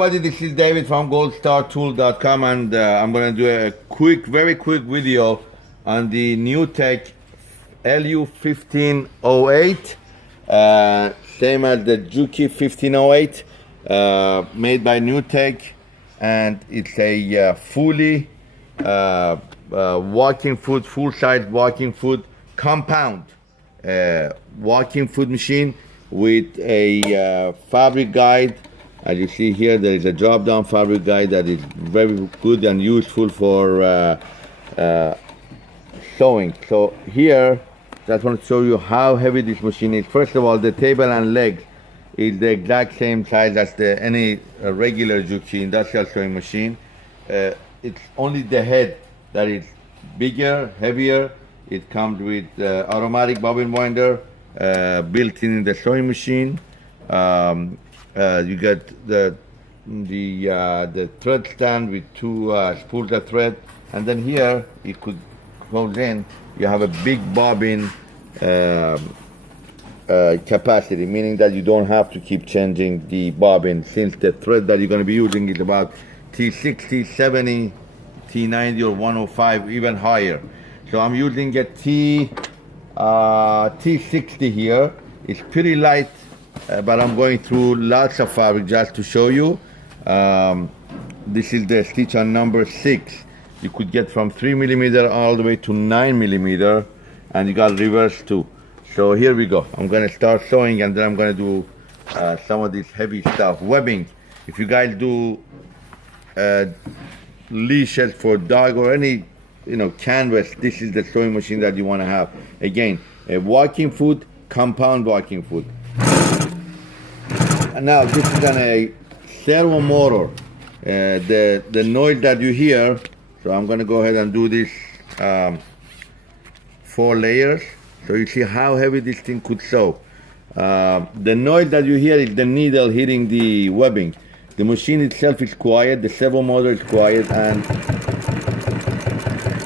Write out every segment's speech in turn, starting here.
Everybody, this is David from goldstartool.com, and I'm going to do a very quick video on the NewTech LU1508, same as the Juki 1508, made by NewTech, and it's a fully walking foot, full-size walking foot compound walking foot machine with a fabric guide. As you see here, there is a drop-down fabric guide that is very good and useful for sewing. So here, just want to show you how heavy this machine is. First of all, the table and legs is the exact same size as any regular Juki industrial sewing machine. It's only the head that is bigger, heavier. It comes with automatic bobbin winder built in the sewing machine. You get the thread stand with two spools of thread, and then here it goes in. You have a big bobbin capacity, meaning that you don't have to keep changing the bobbin, since the thread that you're going to be using is about T60, 70, T90 or 105, even higher. So I'm using a T60 here. It's pretty light, but I'm going through lots of fabric just to show you. This is the stitch on number 6. You could get from 3mm all the way to 9mm, and you got reverse too. So here we go. I'm going to start sewing, and then I'm going to do some of this heavy stuff. Webbing. If you guys do leashes for dog or any canvas, this is the sewing machine that you want to have. Again, a walking foot, compound walking foot. And now this is on a servo motor. The noise that you hear, so I'm going to go ahead and do this 4 layers, so you see how heavy this thing could sew. The noise that you hear is the needle hitting the webbing. The machine itself is quiet, the servo motor is quiet, and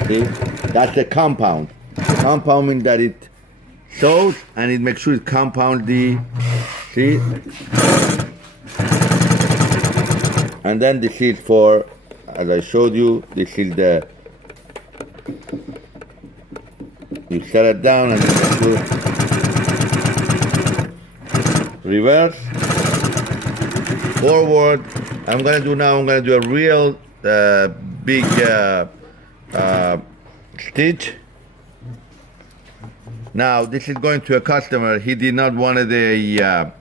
see, that's the compound. The compound means that it sews and it makes sure it compounds the, see? And then this is for, as I showed you, this is the, you set it down and you reverse, forward. I'm going to do a real big stitch. Now this is going to a customer. He did not want a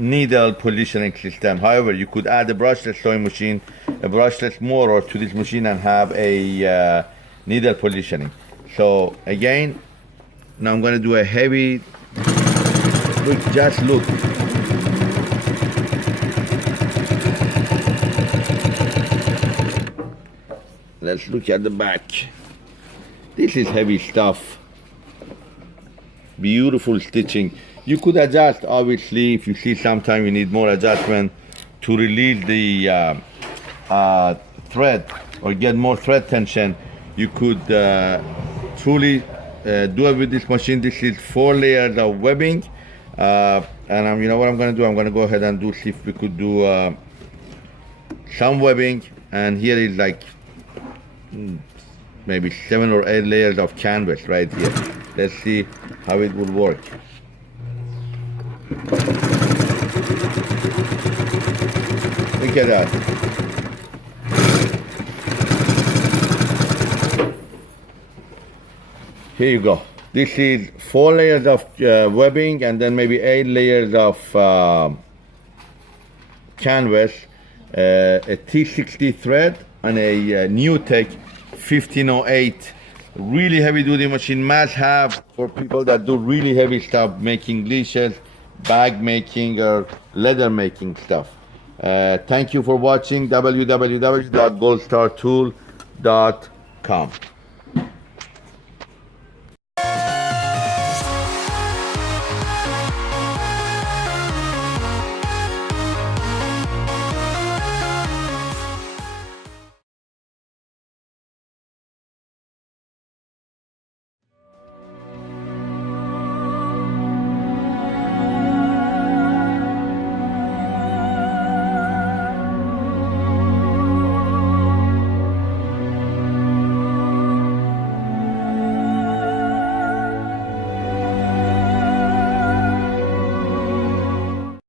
needle positioning system. However, you could add a brushless sewing machine, a brushless motor to this machine, and have a needle positioning. So again, now I'm going to do a heavy. Look, just look. Let's look at the back. This is heavy stuff. Beautiful stitching. You could adjust, obviously, if you see sometime you need more adjustment to release the thread or get more thread tension. You could truly do it with this machine. This is 4 layers of webbing, and you know what I'm going to do? I'm going to go ahead and see if we could do some webbing, and here is like maybe 7 or 8 layers of canvas right here. Let's see how it will work. Look at that. Here you go. This is 4 layers of webbing, and then maybe 8 layers of canvas, a T60 thread, and a NewTech 1508. Really heavy duty machine, must have for people that do really heavy stuff, making leashes, bag making, or leather making stuff. Thank you for watching. www.goldstartool.com.